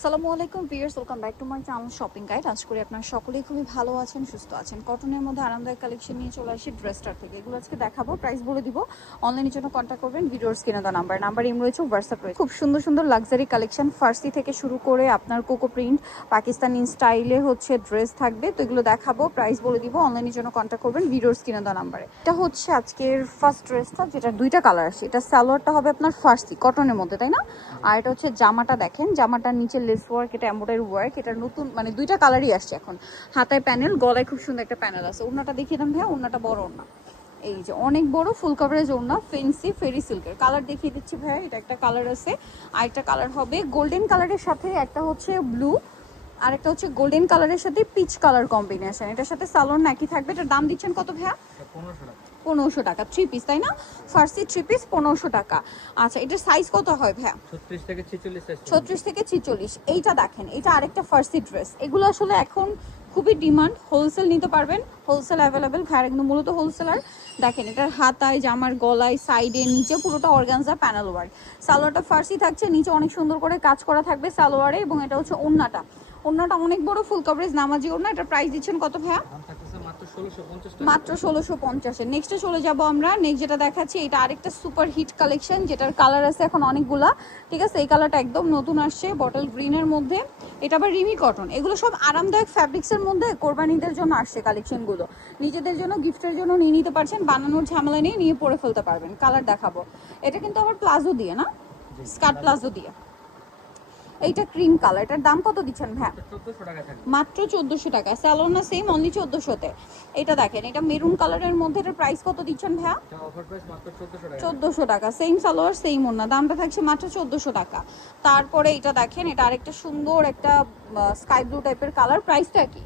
আসসালামু আলাইকুম viewers, welcome back to my channel shopping guide. আশা করি আপনারা সকলেই খুবই ভালো আছেন, সুস্থ আছেন। কটনের মধ্যে আরামদায়ক কালেকশন নিয়ে চলে আসি ড্রেসটার থেকে। এগুলো আজকে দেখাবো, প্রাইস বলে দিব। অনলাইনের জন্য কন্ট্যাক্ট করবেন, ভিডিওর স্ক্রিনে দেওয়া নাম্বার ইম রয়েছে, হোয়াটসঅ্যাপ রয়েছে। খুব সুন্দর সুন্দর লাক্সারি কালেকশন, ফার্সি থেকে শুরু করে আপনার কোকো প্রিন্ট, পাকিস্তানি স্টাইলে হচ্ছে ড্রেস থাকবে। তো এগুলো দেখাবো, প্রাইস বলে দিব। অনলাইনের জন্য কন্ট্যাক্ট করবেন, ভিডিওর স্ক্রিনে দেওয়া নাম্বারে। এটা হচ্ছে আজকের ফার্স্ট ড্রেসটা, যেটা দুইটা কালার আসে। এটা সালোয়ারটা হবে আপনার ফার্সি কটনের মধ্যে, তাই না? আর এটা হচ্ছে জামাটা, দেখেন জামাটার নিচে লেস ওয়ার্ক, এটা এমব্রয়ডারি ওয়ার্ক। এটা নতুন, মানে দুইটা কালারই আসছে এখন। হাতায় প্যানেল, গলায় খুব সুন্দর একটা প্যানেল আছে। ওড়নাটা দেখিয়ে দেন ভাইয়া, ওড়নাটা বড় ওড়না, এই যে অনেক বড় ফুল কভারেজ ওড়না, ফেন্সি ফেরি সিল্কের। কালার দেখিয়ে দিচ্ছি ভাইয়া, এটা একটা কালার আছে। আর একটা কালার হবে গোল্ডেন কালারের সাথে, একটা হচ্ছে ব্লু, আর একটা হচ্ছে গোল্ডেন কালারের সাথে পিচ কালার কম্বিনেশন। এটার সাথে সালোয়ার নাকি থাকবে। এটার দাম দিচ্ছেন কত ভাইয়া? 1500 টাকা। 3 পিস, তাই না? ফার্সি 3 পিস 1500 টাকা। আচ্ছা, এটার সাইজ কত হয় ভাইয়া? 36 থেকে 46। এইটা দেখেন, এটা আরেকটা ফার্সি ড্রেস। এগুলো আসলে এখন খুবই ডিমান্ড, হোলসেল নিতে পারবেন, হোলসেল অ্যাভেলেবেল। ভাইয়ার একদম মূলত হোলসেলার। দেখেন, এটার হাতায়, জামার গলায়, সাইডে, নিচে পুরোটা অর্গানজা প্যানেল ওয়ার্ক। সালোয়ারটা ফার্সি থাকছে, নিচে অনেক সুন্দর করে কাজ করা থাকবে সালোয়ারে। এবং এটা হচ্ছে ওড়নাটা, ওড়নাটা অনেক বড় ফুল কভারেজ নামাজি ওড়না। এটার প্রাইস দিচ্ছেন কত ভাইয়া? মাত্র 1650। নেক্সটে চলে যাব আমরা। নেক্সট যেটা দেখাচ্ছি, এটা আরেকটা সুপার হিট কালেকশন, যেটার কালার আছে এখন অনেকগুলা। ঠিক আছে, এই কালারটা একদম নতুন আসছে, বটল গ্রিনের মধ্যে। এটা আবার রিমি কটন। এগুলো সব আরামদায়ক ফ্যাব্রিক্সের মধ্যে কোরবানিদের জন্য আসছে কালেকশনগুলো। নিজেদের জন্য, গিফটের জন্য নিয়ে নিতে পারছেন, বানানোর ঝামেলা নেই, নিয়ে পরে ফেলতে পারবেন। কালার দেখাবো। এটা কিন্তু আবার প্লাজো দিয়ে না, স্কার্ট প্লাজো দিয়ে। এইটা ক্রিম কালার। এটার দাম কত দিচ্ছেন ভাই? মাত্র 1400 টাকা। স্যালোর না সেম, অনলি 1400-তে। এটা দেখেন, এটা মেরুন কালারের মধ্যে। এটার প্রাইস কত দিচ্ছেন ভাইয়া? 1400 টাকা। সেম সালোয়ার, সেম ওড়না, দামটা থাকছে মাত্র 1400 টাকা। তারপরে এটা দেখেন, এটা আরেকটা সুন্দর একটা স্কাই ব্লু টাইপের কালার। প্রাইসটা কি?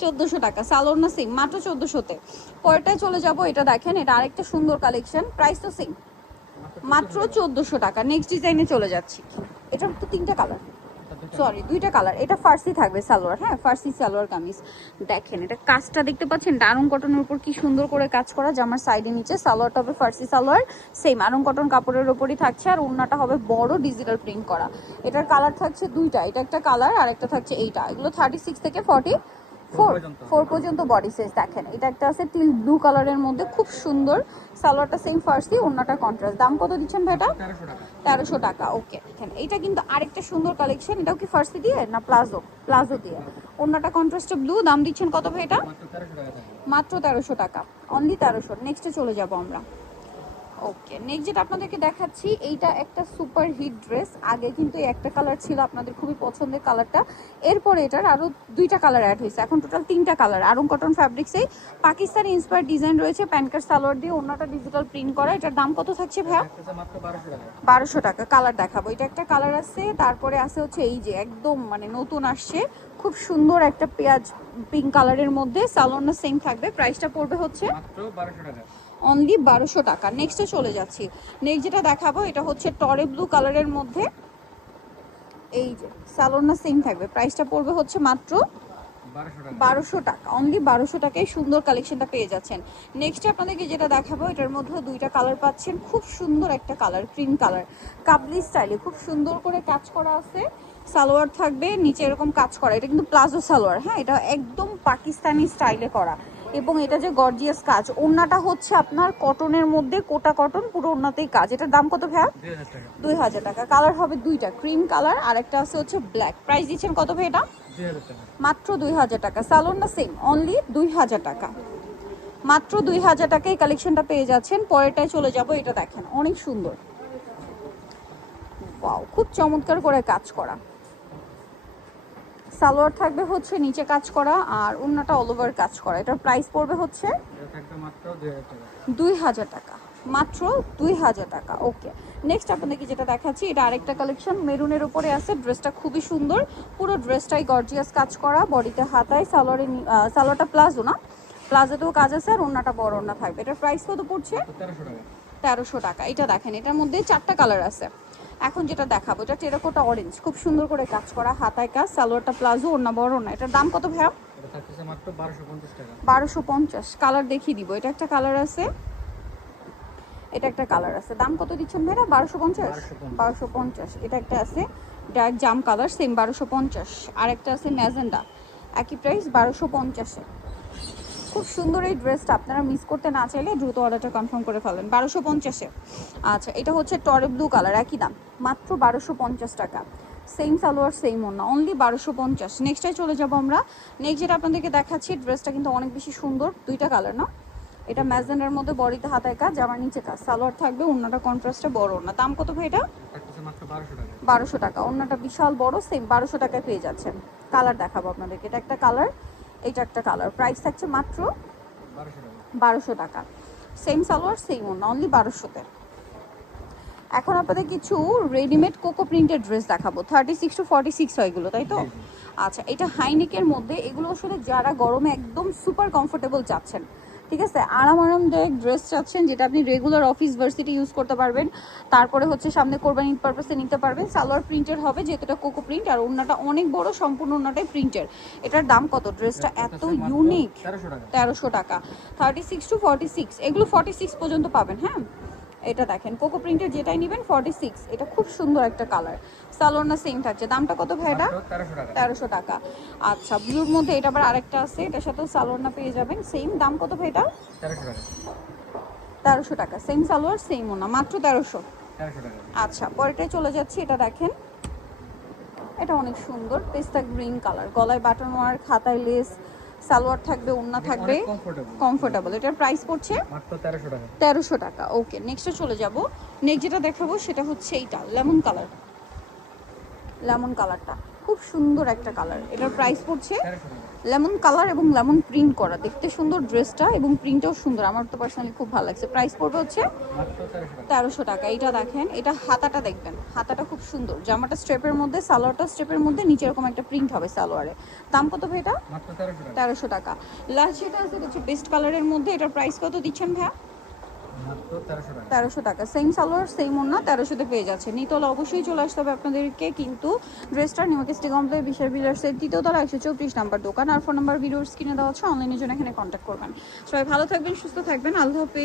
1400 টাকা। সালোর না সেম, মাত্র 1400-তে। পরেরটায় চলে যাব। এটা দেখেন, এটা আরেকটা সুন্দর কালেকশন, প্রাইস তো সেম, মাত্র 1400 টাকা। নেক্সট ডিজাইনে চলে যাচ্ছি। এটার তো তিনটা কালার, সরি দুইটা কালার। এটা ফার্সি থাকবে সালোয়ার, হ্যাঁ ফার্সি সালোয়ার কামিজ। দেখেন, এটা কাজটা দেখতে পাচ্ছেন, আরং কটনের উপর কি সুন্দর করে কাজ করা। জামার সাইডে নিচে সালোয়ারটা হবে ফার্সি সালোয়ার, সেম আরং কটন কাপড়ের উপরই থাকছে। আর ওড়নাটা হবে বড় ডিজিটাল প্রিন্ট করা। এটার কালার থাকছে দুইটা, এটা একটা কালার, আর একটা থাকছে এইটা। এগুলো 36 থেকে 44 পর্যন্ত বডি সাইজ। দেখেন, এটা একটা আছে টিল ব্লু কালারের মধ্যে, খুব সুন্দর। সালোয়ারটা সেম ফার্সি, ওড়নাটা কন্ট্রাস্ট। দাম কত দিচ্ছেন ভাইটা? 1300 টাকা। ওকে, দেখেন এটা কিন্তু আরেকটা সুন্দর কালেকশন। এটাও কি ফার্সি দিয়ে না প্লাজো? প্লাজো দিয়ে। ওড়নাটা কন্ট্রাস্টে ব্লু। দাম দিচ্ছেন কত ভাই এটা? মাত্র 1300 টাকা, অনলি 1300। নেক্সটে চলে যাব আমরা। ওকে, নেক্সট যেটা আপনাদেরকে দেখাচ্ছি, এইটা একটা সুপার হিট ড্রেস। আগে কিন্তু একটা কালার ছিল আপনাদের খুবই পছন্দের কালারটা, এরপরে এটার আরো দুইটা কালার অ্যাড হয়েছে, এখন টোটাল তিনটা কালার। আরং কটন ফ্যাব্রিক্সে পাকিস্তানি ইন্সপায়ার্ড ডিজাইন রয়েছে, প্যান্টকার সালোয়ার দিয়ে, ওড়নাটা ডিজিটাল প্রিন্ট করা। এটার দাম কত থাকছে ভাইয়া? 1200 টাকা। কালার দেখাবো, এটা একটা কালার আছে, তারপরে আছে হচ্ছে এই যে একদম মানে নতুন আসছে, খুব সুন্দর একটা পেঁয়াজ পিঙ্ক কালারের মধ্যে। সালোয়ার না সেম থাকবে, প্রাইসটা পড়বে হচ্ছে মাত্র 1200 টাকা, অনলি 1200 টাকা। নেক্সটে চলে যাচ্ছি। নেক্সট যেটা দেখাবো, এটা হচ্ছে টরে ব্লু কালারের মধ্যে। এই যে সালোয়ার না সেম থাকবে, প্রাইসটা পড়বে হচ্ছে মাত্র 1200 টাকা, অনলি 1200 টাকায় সুন্দর কালেকশনটা পেয়ে যাচ্ছেন। নেক্সট আপনাদেরকে যেটা দেখাবো, এটার মধ্যে দুইটা কালার পাচ্ছেন, খুব সুন্দর একটা কালার, ক্রিম কালার, কাবলি স্টাইলে খুব সুন্দর করে কাজ করা আছে। সালোয়ার থাকবে নিচে এরকম কাজ করা। এটা কিন্তু প্লাজো সালোয়ার, হ্যাঁ এটা একদম পাকিস্তানি স্টাইলে করা। এবং এটা যে গর্জিয়াস কাজ, ওড়নাটা হচ্ছে আপনার কটনের মধ্যে, কোটা কটন, পুরো ওড়নাতেই কাজ। এটার দাম কত ভাইয়া? 2000 টাকা। কালার হবে দুইটা, ক্রিম কালার আর একটা আছে হচ্ছে ব্ল্যাক। প্রাইস দিচ্ছেন কত ভাই এটা? মাত্র 2000 টাকা। সালোয়ার না সেম, অনলি 2000 টাকা, মাত্র 2000 টাকা এই কালেকশনটা পেয়ে যাচ্ছেন। পরেরটায় চলে যাব। এটা দেখেন, অনেক সুন্দর, ওয়াও, খুব চমৎকার করে কাজ করা। সালোয়ার থাকবে হচ্ছে নিচে কাজ করা, আর ওড়নাটা অল ওভার কাজ করা। এটার প্রাইস পড়বে হচ্ছে 2000 টাকা, মাত্র 2000 টাকা। ওকে, নেক্সট আপনাদেরকে যেটা দেখাচ্ছি, এটা আরেকটা কালেকশন, মেরুনের উপরে আছে। ড্রেসটা খুবই সুন্দর, পুরো ড্রেসটাই গর্জিয়াস কাজ করা, বডিতে হাতায় সালোয়ারে, সালোয়ারটা প্লাজো না, প্লাজোতেও কাজ আছে, আর ওড়নাটা বড় ওড়না থাকবে। এটার প্রাইস কত পড়ছে? 1300 টাকা। এটা দেখেন, এটার মধ্যে 4টা কালার আছে। এখন যেটা দেখাবো, এটা টেরাকোটা অরেঞ্জ, খুব সুন্দর করে কাজ করা, হাতায় কাজ, সালোয়ারটা প্লাজো, ওড়না বড় ওড়না। এটার দাম কত ভাইয়া? 1250। কালার দেখিয়ে দিব। এটা একটা কালার আছে, এটা একটা কালার আছে। দাম কত দিচ্ছেন ভাইরা? 1250। 1250। এটা একটা আছে, ডার্ক জাম কালার, সেম 1250। আরেকটা আছে ম্যাজেন্ডা, একই প্রাইস 1250-এ। খুব সুন্দর এই ড্রেসটা, আপনারা মিস করতে না চাইলে দ্রুত অর্ডারটা কনফার্ম করে ফেলেন। 1250-এ। আচ্ছা, এটা হচ্ছে টরে ব্লু কালার, একই দাম, মাত্র 1250 টাকা। সেম সালোয়ার সেম ওড়না, অনলি 1250। নেক্সটে চলে যাবো আমরা। নেক্সট যেটা আপনাদেরকে দেখাচ্ছি, ড্রেসটা কিন্তু অনেক বেশি সুন্দর, দুইটা কালার না, এটা ম্যাজেন্ডার মধ্যে বডিতে হাতায় কাজ, জামার নিচে কাজ, সালোয়ার থাকবে, ওড়নাটা কন্ট্রাস্টে বড় ওড়না। দাম কত ভাই এটা? 1200 টাকা। ওড়নাটা বিশাল বড়, সেম 1200 টাকায় পেয়ে যাচ্ছেন। কালার দেখাবো আপনাদেরকে, এটা একটা কালার, এটা একটা কালার। প্রাইস থাকছে মাত্র 1200 টাকা। সেম সালোয়ার সেম ওড়না, অনলি 1200-তে। এখন আপনাদের কিছু রেডিমেড কোকো প্রিন্টেড ড্রেস দেখাবো। 36 to 46 হয় এগুলো, তাই তো? আচ্ছা, এটা হাইনেকের মধ্যে, এগুলো আসলে যারা গরমে একদম সুপার কমফোর্টেবল চাচ্ছেন, ঠিক আছে, আরামদায়ক ড্রেস চাচ্ছেন, যেটা আপনি রেগুলার অফিস ভার্সিটি ইউজ করতে পারবেন, তারপরে হচ্ছে সামনে কোরবানি ঈদ পারপাসে নিতে পারবেন। সালোয়ার প্রিন্টের হবে, যেহেতু এটা কোকো প্রিন্ট, আর ওড়নাটা অনেক বড়, সম্পূর্ণ ওড়নাটাই প্রিন্টের। এটার দাম কত? ড্রেসটা এত ইউনিক, 1300 টাকা। 36 to 46, এগুলো 46 পর্যন্ত পাবেন। হ্যাঁ, এটা দেখেন কোকো প্রিন্টের যেটাই নেবেন 46। এটা খুব সুন্দর একটা কালার, সালোয়ার না সেম থাকছে। দামটা কত ভাই এটা? 1300 টাকা। আচ্ছা, ব্লুর মধ্যে এটা আবার আরেকটা আছে, এটার সাথেও সালোয়ার না পেয়ে যাবেন, সেম দাম কত ভাই এটা? 1300 টাকা। সেম সালোয়ার সেম ওনা, মাত্র 1300 টাকা। আচ্ছা, পরেরটায় চলে যাচ্ছি। এটা দেখেন, এটা অনেক সুন্দর পেস্তা গ্রিন কালার, গলায় বাটন ওয়ার, খাতায় লেস, সালোয়ার থাকবে, ওড়না থাকবে, কমফোর্টেবল। এটার প্রাইস পড়ছে মাত্র 1300 টাকা। 1300 টাকা। ওকে, নেক্সটে চলে যাব। নেক্সট যেটা দেখাবো সেটা হচ্ছে এইটা, লেমন কালার। লেমন কালারটা খুব সুন্দর একটা কালার, এটার প্রাইস পড়ছে 1300 টাকা। লেমন কালার এবং লেমন প্রিন্ট করা, দেখতে সুন্দর ড্রেসটা, এবং প্রিন্টটাও সুন্দর, আমার তো পার্সোনালি খুব ভালো লাগছে। প্রাইস পড়বে হচ্ছে মাত্র 1300 টাকা। 1300 টাকা। এটা দেখেন, এটা হাতাটা দেখবেন, হাতাটা খুব সুন্দর, জামাটা স্টেপের মধ্যে, সালোয়ারটা স্টেপের মধ্যে, নিচে এরকম একটা প্রিন্ট হবে সালোয়ারে। দাম কত ভাই এটা? মাত্র 1300 টাকা। 1300 টাকা। লাস্ট যেটা আছে এটা হচ্ছে বেস্ট কালারের মধ্যে, এটার প্রাইস কত দিচ্ছেন ভাইয়া? মাত্র 1300 টাকা। 1300 টাকা। সেম সালোয়ার সেম ওড়না, 1300-তে পেয়ে যাচ্ছে। নিতে হলে অবশ্যই চলে আসতে হবে আপনাদেরকে, কিন্তু ড্রেসটা নিউমার্কেট কমপ্লেক্স বিশাল বিলার্সের 3য় তলা 134 নাম্বার দোকান। আর ফোন নাম্বার ভিডিওর স্ক্রিনে দেওয়া আছে, অনলাইনের জন্য এখানে কন্ট্যাক্ট করবেন। সবাই ভালো থাকবেন, সুস্থ থাকবেন, আল্লাহ হাফেজ।